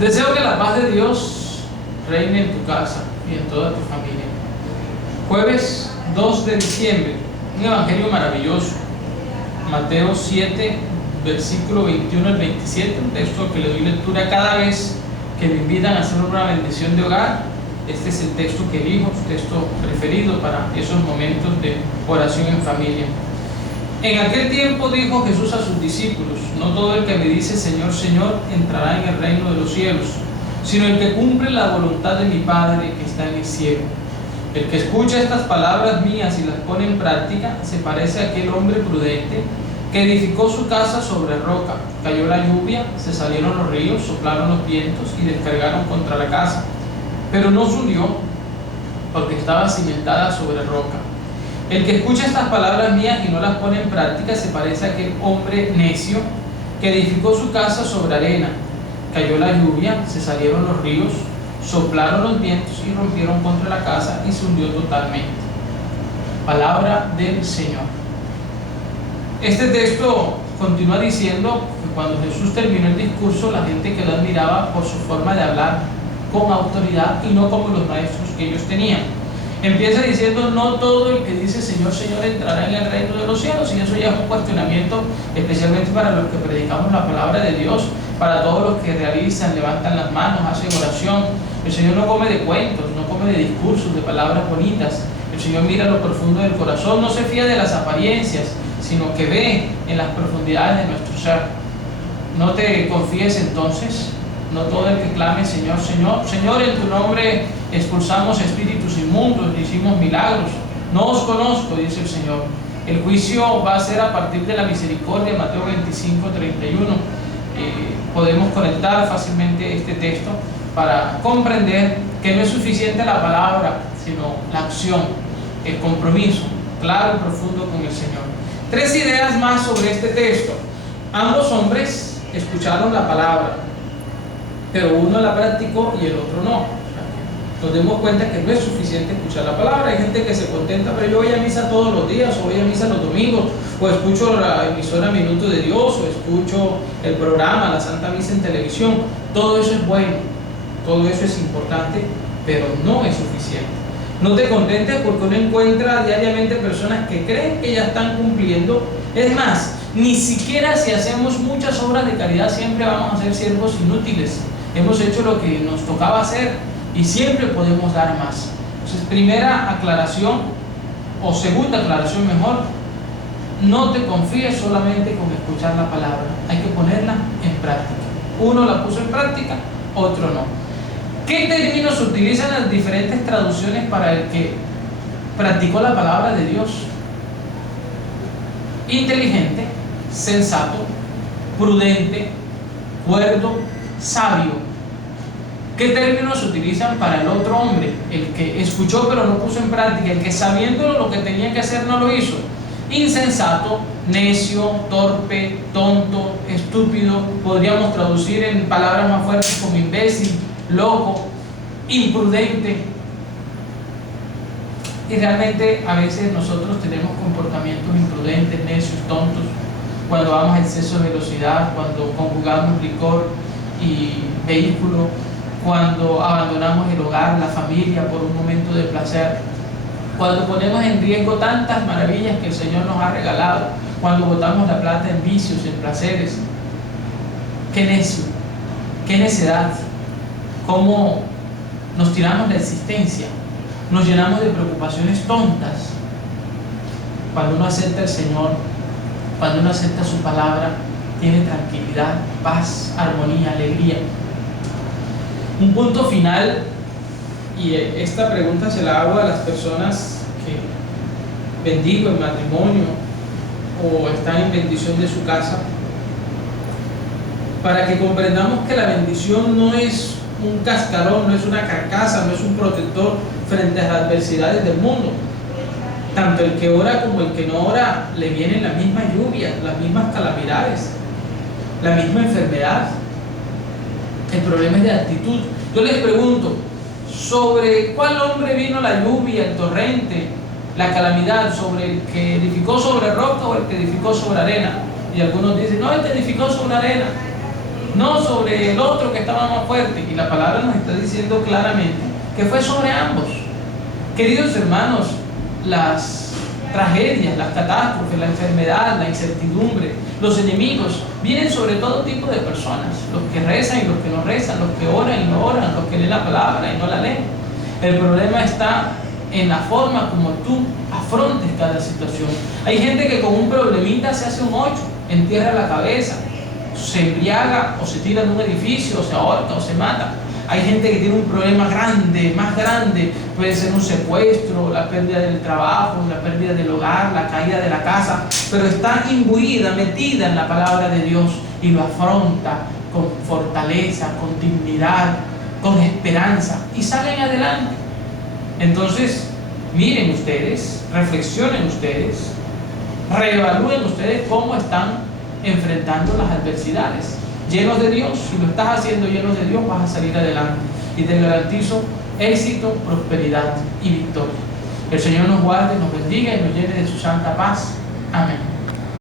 Deseo que la paz de Dios reine en tu casa y en toda tu familia. Jueves 2 de diciembre, un evangelio maravilloso. Mateo 7, versículo 21 al 27, un texto que le doy lectura cada vez que me invitan a hacer una bendición de hogar. Este es el texto que elijo, su texto preferido para esos momentos de oración en familia. En aquel tiempo dijo Jesús a sus discípulos: no todo el que me dice Señor, Señor entrará en el reino de los cielos, sino el que cumple la voluntad de mi Padre que está en el cielo. El que escucha estas palabras mías y las pone en práctica se parece a aquel hombre prudente que edificó su casa sobre roca. Cayó la lluvia, se salieron los ríos, soplaron los vientos y descargaron contra la casa, pero no se hundió porque estaba cimentada sobre roca. El que escucha estas palabras mías y no las pone en práctica se parece a aquel hombre necio que edificó su casa sobre arena. Cayó la lluvia, se salieron los ríos, soplaron los vientos y rompieron contra la casa y se hundió totalmente. Palabra del Señor. Este texto continúa diciendo que cuando Jesús terminó el discurso, la gente que lo admiraba por su forma de hablar con autoridad y no como los maestros que ellos tenían. Empieza diciendo: no todo el que dice Señor, Señor entrará en el reino de los cielos. Y eso ya es un cuestionamiento especialmente para los que predicamos la palabra de Dios, para todos los que realizan, levantan las manos, hacen oración. El Señor no come de cuentos, no come de discursos, de palabras bonitas. El Señor mira lo profundo del corazón, no se fía de las apariencias, sino que ve en las profundidades de nuestro ser. No te confíes entonces. No todo el que clame Señor, Señor, Señor, en tu nombre expulsamos espíritus inmundos, hicimos milagros. No os conozco, dice el Señor. El juicio va a ser a partir de la misericordia, Mateo 25, 31. Podemos conectar fácilmente este texto para comprender que no es suficiente la palabra, sino la acción, el compromiso claro y profundo con el Señor. 3 ideas más sobre este texto. Ambos hombres escucharon la palabra, pero uno la practicó y el otro no. Nos demos cuenta que no es suficiente escuchar la palabra. Hay gente que se contenta: pero yo voy a misa todos los días, o voy a misa los domingos, o escucho la emisora Minuto de Dios, o escucho el programa, la Santa Misa en televisión. Todo eso es bueno, todo eso es importante, pero no es suficiente. No te contentes porque uno encuentra diariamente personas que creen que ya están cumpliendo. Es más, ni siquiera si hacemos muchas obras de caridad siempre vamos a ser siervos inútiles. Hemos hecho lo que nos tocaba hacer y siempre podemos dar más. Entonces, primera aclaración, o segunda aclaración mejor: no te confíes solamente con escuchar la palabra, hay que ponerla en práctica. Uno la puso en práctica, otro no. ¿Qué términos utilizan las diferentes traducciones para el que practicó la palabra de Dios? Inteligente, sensato, prudente, cuerdo, sabio. ¿Qué términos utilizan para el otro hombre? El que escuchó pero no puso en práctica, el que sabiendo lo que tenía que hacer no lo hizo. Insensato, necio, torpe, tonto, estúpido. Podríamos traducir en palabras más fuertes como imbécil, loco, imprudente. Y realmente a veces nosotros tenemos comportamientos imprudentes, necios, tontos, cuando vamos a exceso de velocidad, cuando conjugamos licor y vehículo, cuando abandonamos el hogar, la familia por un momento de placer, cuando ponemos en riesgo tantas maravillas que el Señor nos ha regalado, cuando botamos la plata en vicios, en placeres. Qué necio, qué necedad, cómo nos tiramos la existencia, nos llenamos de preocupaciones tontas. Cuando uno acepta al Señor, cuando uno acepta su palabra, tiene tranquilidad, paz, armonía, alegría. Un punto final, y esta pregunta se la hago a las personas que bendigo en matrimonio o están en bendición de su casa, para que comprendamos que la bendición no es un cascarón, no es una carcasa, no es un protector frente a las adversidades del mundo. Tanto el que ora como el que no ora le vienen las mismas lluvias, las mismas calamidades, la misma enfermedad. El problema es de actitud. Yo les pregunto: ¿sobre cuál hombre vino la lluvia, el torrente, la calamidad? ¿Sobre el que edificó sobre roca o el que edificó sobre arena? Y algunos dicen: no, el que edificó sobre arena. no sobre el otro que estaba más fuerte. Y la palabra nos está diciendo claramente que fue sobre ambos. Queridos hermanos, las tragedias, las catástrofes, la enfermedad, la incertidumbre, los enemigos vienen sobre todo tipo de personas, los que rezan y los que no rezan, los que oran y no oran, los que leen la palabra y no la leen. El problema está en la forma como tú afrontes cada situación. Hay gente que con un problemita se hace un 8, entierra la cabeza, se embriaga o se tira de un edificio, o se ahorca o se mata. Hay gente que tiene un problema grande, más grande, puede ser un secuestro, la pérdida del trabajo, la pérdida del hogar, la caída de la casa, pero está imbuida, metida en la palabra de Dios y lo afronta con fortaleza, con dignidad, con esperanza y salen adelante. Entonces, miren ustedes, reflexionen ustedes, reevalúen ustedes cómo están enfrentando las adversidades. Llenos de Dios, si lo estás haciendo llenos de Dios, vas a salir adelante y te garantizo éxito, prosperidad y victoria. El Señor nos guarde, nos bendiga y nos llene de su santa paz. Amén.